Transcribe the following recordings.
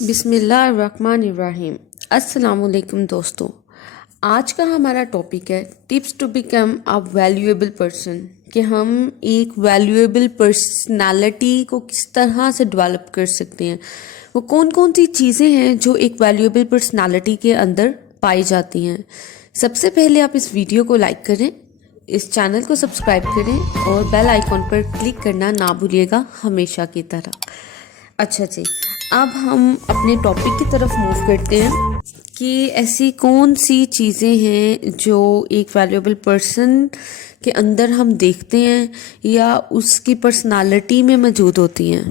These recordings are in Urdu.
بسم اللہ الرحمن الرحیم۔ السلام علیکم دوستوں، آج کا ہمارا ٹاپک ہے tips to become a valuable person, کہ ہم ایک ویلیویبل پرسنالٹی کو کس طرح سے ڈیولپ کر سکتے ہیں، وہ کون کون سی چیزیں ہیں جو ایک ویلیویبل پرسنالٹی کے اندر پائی جاتی ہیں۔ سب سے پہلے آپ اس ویڈیو کو لائک کریں، اس چینل کو سبسکرائب کریں اور بیل آئیکن پر کلک کرنا نہ بھولیے گا ہمیشہ کی طرح۔ اچھا جی، اب ہم اپنے ٹاپک کی طرف موو کرتے ہیں کہ ایسی کون سی چیزیں ہیں جو ایک ویلیویبل پرسن کے اندر ہم دیکھتے ہیں یا اس کی پرسنالٹی میں موجود ہوتی ہیں۔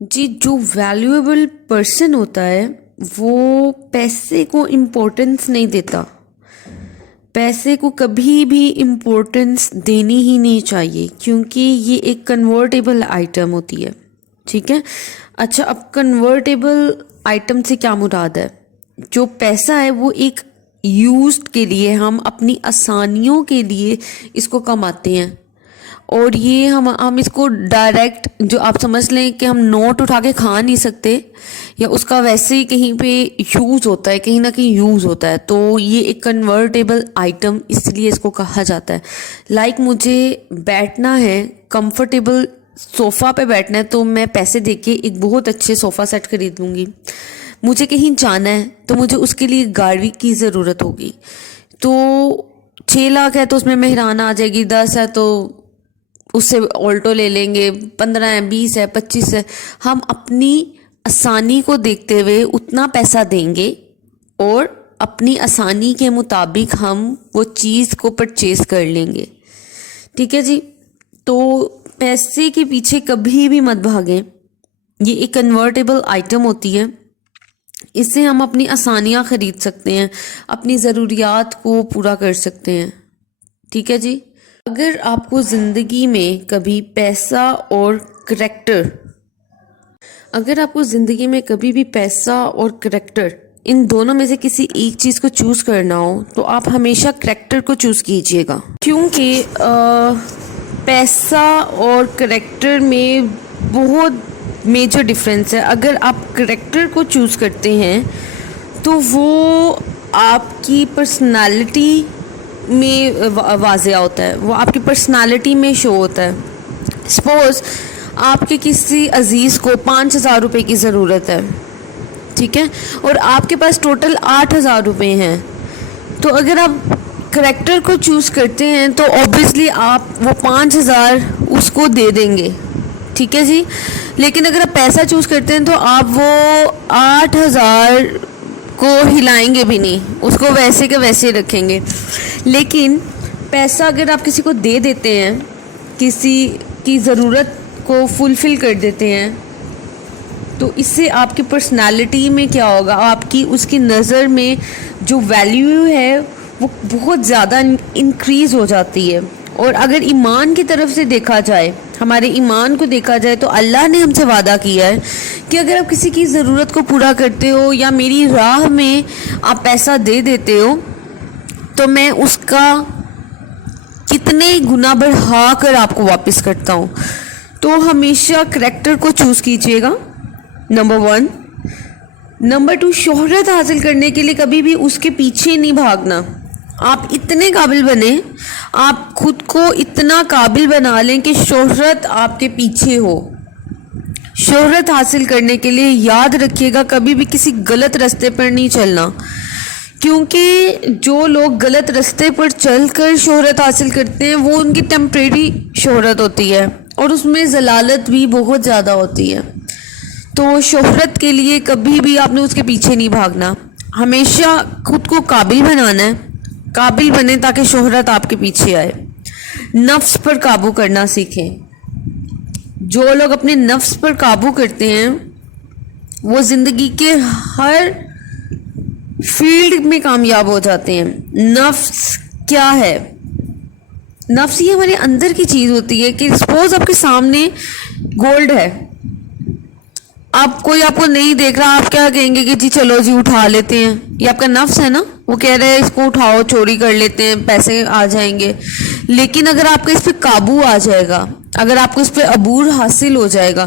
جی، جو ویلیویبل پرسن ہوتا ہے وہ پیسے کو امپورٹنس نہیں دیتا، پیسے کو کبھی بھی امپورٹنس دینی ہی نہیں چاہیے، کیونکہ یہ ایک کنورٹیبل آئٹم ہوتی ہے۔ ٹھیک ہے، اچھا، اب کنورٹیبل آئٹم سے کیا مراد ہے؟ جو پیسہ ہے وہ ایک یوزڈ کے لیے، ہم اپنی آسانیوں کے لیے اس کو کماتے ہیں، اور یہ ہم اس کو ڈائریکٹ، جو آپ سمجھ لیں کہ ہم نوٹ اٹھا کے کھا نہیں سکتے، یا اس کا ویسے ہی کہیں پہ یوز ہوتا ہے، کہیں نہ کہیں یوز ہوتا ہے، تو یہ ایک کنورٹیبل آئٹم اس لیے اس کو کہا جاتا ہے۔ لائک مجھے بیٹھنا ہے، کمفرٹیبل صوفہ پہ بیٹھنا ہے، تو میں پیسے دے کے ایک بہت اچھے صوفہ سیٹ خرید لوں گی۔ مجھے کہیں جانا ہے تو مجھے اس کے لیے گاڑی کی ضرورت ہوگی، تو 6 لاکھ ہے تو اس میں مہران آ جائے گی، 10 ہے تو اس سے آلٹو لے لیں گے، 15 ہے، 20 ہے، 25 ہے۔ ہم اپنی آسانی کو دیکھتے ہوئے اتنا پیسہ دیں گے اور اپنی آسانی کے مطابق ہم وہ چیز کو پرچیز کر لیں گے۔ ٹھیک ہے جی، تو پیسے کے پیچھے کبھی بھی مت بھاگیں، یہ ایک کنورٹیبل آئٹم ہوتی ہے، اس سے ہم اپنی آسانیاں خرید سکتے ہیں، اپنی ضروریات کو پورا کر سکتے ہیں۔ ٹھیک ہے جی، اگر آپ کو زندگی میں کبھی پیسہ اور کریکٹر، اگر آپ کو زندگی میں کبھی بھی پیسہ اور کریکٹر، ان دونوں میں سے کسی ایک چیز کو چوز کرنا ہو تو آپ ہمیشہ کریکٹر کو چوز کیجیے گا، کیونکہ پیسہ اور کریکٹر میں بہت میجر ڈفرینس ہے۔ اگر آپ کریکٹر کو چوز کرتے ہیں تو وہ آپ کی پرسنالٹی میں واضح ہوتا ہے، وہ آپ کی پرسنالٹی میں شو ہوتا ہے۔ سپوز آپ کے کسی عزیز کو 5,000 روپے کی ضرورت ہے، ٹھیک ہے، اور آپ کے پاس ٹوٹل 8,000 روپے ہیں، تو اگر آپ کریکٹر کو چوز کرتے ہیں تو اوبیسلی آپ وہ 5,000 اس کو دے دیں گے، ٹھیک ہے جی۔ لیکن اگر آپ پیسہ چوز کرتے ہیں تو آپ وہ 8,000 کو ہلائیں گے بھی نہیں، اس کو ویسے کے ویسے رکھیں گے۔ لیکن پیسہ اگر آپ کسی کو دے دیتے ہیں، کسی کی ضرورت کو فلفل کر دیتے ہیں، تو اس سے آپ کی پرسنالٹی میں کیا ہوگا، آپ کی اس کی نظر میں جو ویلیو ہے وہ بہت زیادہ انکریز ہو جاتی ہے۔ اور اگر ایمان کی طرف سے دیکھا جائے، ہمارے ایمان کو دیکھا جائے، تو اللہ نے ہم سے وعدہ کیا ہے کہ اگر آپ کسی کی ضرورت کو پورا کرتے ہو یا میری راہ میں آپ پیسہ دے دیتے ہو تو میں اس کا کتنے گنا بڑھا کر آپ کو واپس کرتا ہوں۔ تو ہمیشہ کریکٹر کو چوز کیجیے گا، نمبر 1۔ نمبر 2، شہرت حاصل کرنے کے لیے کبھی بھی اس کے پیچھے نہیں بھاگنا۔ آپ اتنے قابل بنیں، آپ خود کو اتنا قابل بنا لیں کہ شہرت آپ کے پیچھے ہو۔ شہرت حاصل کرنے کے لیے یاد رکھیے گا کبھی بھی کسی غلط راستے پر نہیں چلنا، کیونکہ جو لوگ غلط راستے پر چل کر شہرت حاصل کرتے ہیں وہ ان کی ٹیمپریری شہرت ہوتی ہے، اور اس میں ضلالت بھی بہت زیادہ ہوتی ہے۔ تو شہرت کے لیے کبھی بھی آپ نے اس کے پیچھے نہیں بھاگنا، ہمیشہ خود کو قابل بنانا ہے، قابل بنیں تاکہ شہرت آپ کے پیچھے آئے۔ نفس پر قابو کرنا سیکھیں۔ جو لوگ اپنے نفس پر قابو کرتے ہیں وہ زندگی کے ہر فیلڈ میں کامیاب ہو جاتے ہیں۔ نفس کیا ہے؟ نفس یہ ہمارے اندر کی چیز ہوتی ہے کہ سپوز آپ کے سامنے گولڈ ہے، آپ کوئی آپ کو نہیں دیکھ رہا، آپ کیا کہیں گے کہ جی چلو جی اٹھا لیتے ہیں، یہ آپ کا نفس ہے نا، وہ کہہ رہے ہیں اس کو اٹھاؤ، چوری کر لیتے ہیں، پیسے آ جائیں گے۔ لیکن اگر آپ کا اس پہ قابو آ جائے گا، اگر آپ کو اس پہ عبور حاصل ہو جائے گا،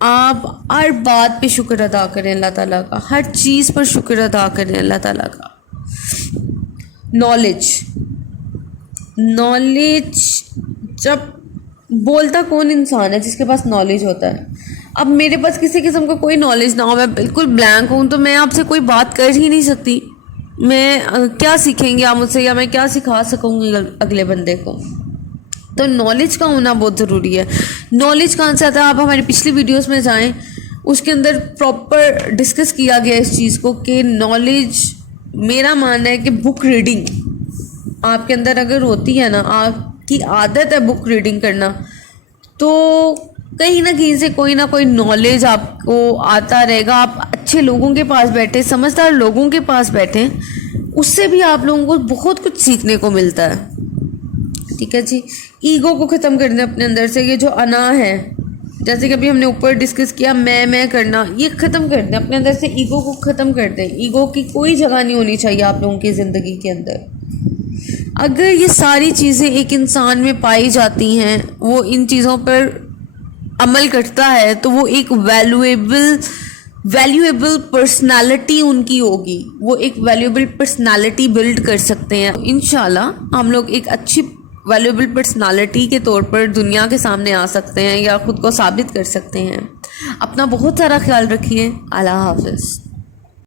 آپ ہر بات پہ شکر ادا کریں اللہ تعالیٰ کا، ہر چیز پر شکر ادا کریں اللہ تعالیٰ کا. نالج جب بولتا کون انسان ہے جس کے پاس نالج ہوتا ہے. اب میرے پاس کسی قسم کا کوئی نالج نہ ہو، میں بالکل بلینک ہوں، تو میں آپ سے کوئی بات کر ہی نہیں سکتی. میں کیا سیکھیں گے آپ مجھ سے، یا میں کیا سکھا سکوں گی اگلے بندے کو. تو نالج کا ہونا بہت ضروری ہے. نالج کہاں سے آتا ہے؟ آپ ہماری پچھلی ویڈیوز میں جائیں، اس کے اندر پراپر ڈسکس کیا گیا اس چیز کو کہ نالج، میرا ماننا ہے کہ بک ریڈنگ آپ کے اندر اگر ہوتی ہے نا، آپ کی عادت ہے بک ریڈنگ کرنا، تو کہیں نہ کہیں سے کوئی نہ کوئی نالج آپ کو آتا رہے گا. آپ اچھے لوگوں کے پاس بیٹھے، سمجھدار لوگوں کے پاس بیٹھیں، اس سے بھی آپ لوگوں کو بہت کچھ سیکھنے کو ملتا ہے. ٹھیک ہے جی. ایگو کو ختم کر دیں اپنے اندر سے. یہ جو انا ہے، جیسے کہ ابھی ہم نے اوپر ڈسکس کیا، میں کرنا، یہ ختم کر دیں اپنے اندر سے. ایگو کو ختم کر دیں. ایگو کی کوئی جگہ نہیں ہونی چاہیے آپ لوگوں کی زندگی کے اندر. اگر یہ ساری چیزیں ایک انسان میں پائی جاتی ہیں، وہ ان چیزوں پر عمل کرتا ہے، تو وہ ایک ویلیویبل پرسنالٹی ان کی ہوگی. وہ ایک ویلیویبل پرسنالٹی بلڈ کر سکتے ہیں. انشاءاللہ ہم لوگ ایک اچھی ویلیویبل پرسنالٹی کے طور پر دنیا کے سامنے آ سکتے ہیں، یا خود کو ثابت کر سکتے ہیں. اپنا بہت سارا خیال رکھیے. اللہ حافظ.